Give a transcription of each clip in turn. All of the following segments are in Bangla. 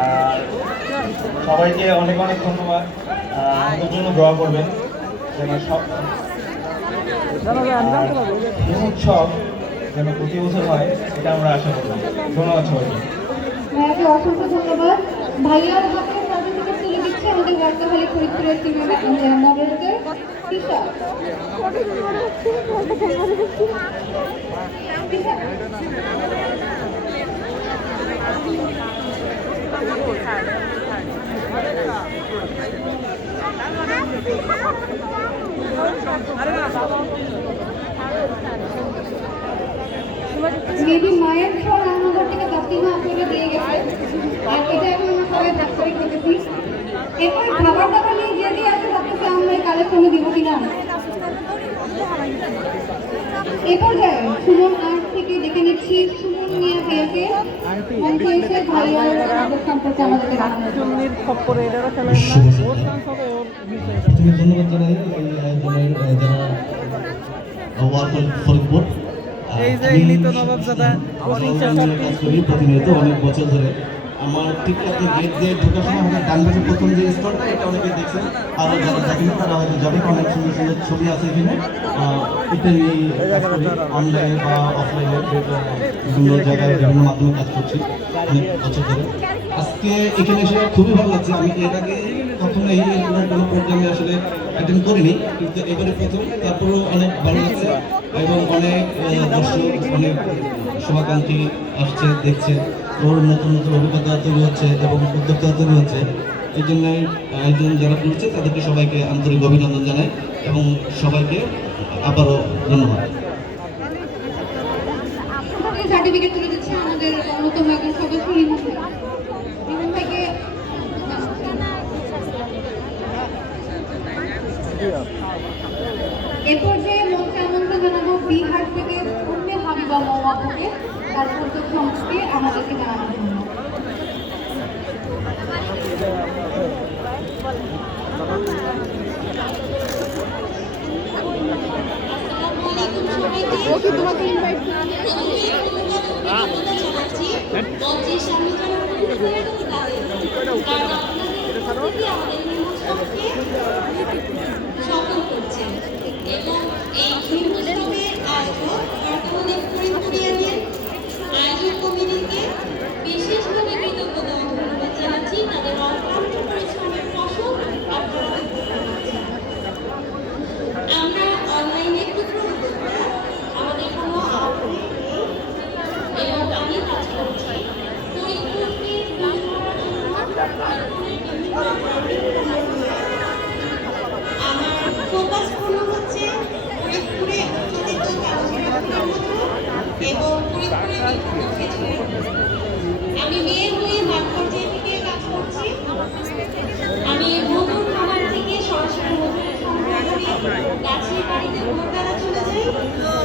আর সবাইকে অনেক অনেক ধন্যবাদ। আমাদের জন্য দোয়া করবেন যেন সব এই উৎসব যেন প্রতি বছর হয় এটা আমরা আশা করি ধন্যবাদ সবাইকে। ভাইয়াকে অসংখ্য ধন্যবাদ। সার্টিফিকেট তুলে দিচ্ছে আমাদের ফরিদপুরের টিমের মডারেটর তৃষা তৃষা, মেবি মায়ের ফোন রান্নাঘর থেকে তাসলিমা আপনাকে দিয়ে গেছে? আর এটা এখন আমরা সবাই ভাগ করে খাবার দাবার নিয়ে যে দিয়ে আছে ভাবতেছি আমরা এই কালেকশনে দিব কিনা? এ পর্যায়ে সুমন আর্ট থেকে ডেকে নিচ্ছি, সুমন মিয়া ভাইয়াকে মঞ্চে এসে ভাইয়ার আদর সম্পর্কে আমাদেরকে। প্রথমে ধন্যবাদ জানাই যারা ওয়ার্কার ফরিদপুর এই যে নবাবজাদা, প্রতিনিয়ত অনেক বছর ধরে আমার একটা গেট দিয়ে ঢোকার সময় আমাদের ডান পাশে প্রথম যে স্টোরটা, এটা অনেকে দেখছেন। আর যারা দেখেন, তারা হয়তো যাবে অনেক সুন্দর সুন্দর ছবি আছে এখানে। এটা নিয়ে অনলাইনে বা অফলাইনে বিভিন্ন জায়গায় বিভিন্ন মাধ্যমে কাজ করছি, অনেক বছর ধরে। আজকে এখানে এসে খুবই ভালো লাগছে। আমি এর আগে কখনো এই কোনো প্রোগ্রামে আসলে অ্যাটেন্ড করিনি, কিন্তু এবারে প্রথম, তারপরেও অনেক ভালো লাগছে এবং অনেক দর্শক, অনেক শুভাকাঙ্ক্ষী আসছে, দেখছে। ওর নতুন নতুন অভিজ্ঞতা তৈরি হচ্ছে এবং উদ্যোক্তা তৈরি হচ্ছে। এই জন্য আয়োজন যারা করছে, তাদেরকে সবাইকে আন্তরিক অভিনন্দন জানাই এবং সবাইকে আবারও ধন্যবাদ। সার্টিফিকেট তুলে দিচ্ছে আমাদের অন্যতম একজন সদস্য রিমন ভাই রিমন ভাইকে এ পর্যায়ে মঞ্চে আমন্ত্রণ জানাব, বিহার থেকে উম্মে হাবিবা মৌয়াবুকে তার উদ্যোগ সম্পর্কে আমাদেরকে জানানোর জন্য করছেন এবং এই হিন্দুস্তানের আয়োজক বর্তমানে ফরিদপুরিয়ানের আয়োজক কমিটিকে বিশেষভাবে কৃতজ্ঞতা ও ধন্যবাদ জানাচ্ছি তাদের অক্লান্ত পরিশ্রমের ফসল আপনারা উপভোগ করছেন। আমরা অনলাইনে ক্ষুদ্র উদ্যোক্তা আমাদের কোনো আউটলেট নেই এবং আমি কাজ করছি ফরিদপুরকে তুলে ধরার জন্য ফরিদপুরের বিভিন্ন গ্রামীণ আমার ফোকাস পূর্ণ হচ্ছে ফরিদপুরে উৎপাদিত কাগজের ফুলের মতো এবং ফরিদপুরে বিভিন্ন ক্ষেত্রে আমি মেয়ে হয়ে পর্যায়ে থেকে কাজ করছি আমি মধুর খামার থেকে সরাসরি মধুর সংগ্রহ করি গাছের বাড়িতে ভোরবেলা চলে যাই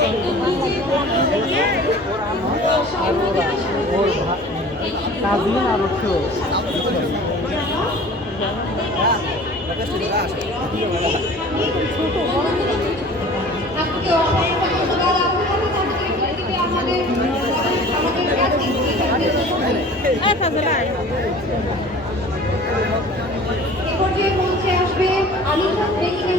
একদম নিচে কাজিন আর হচ্ছে। আপনাকে অসংখ্য ধন্যবাদ আপনার হাতে সার্টিফিকেট দিবে আমাদের আমাদের কাছে এ পর্যায়ে মঞ্চে আসবে রেখিনা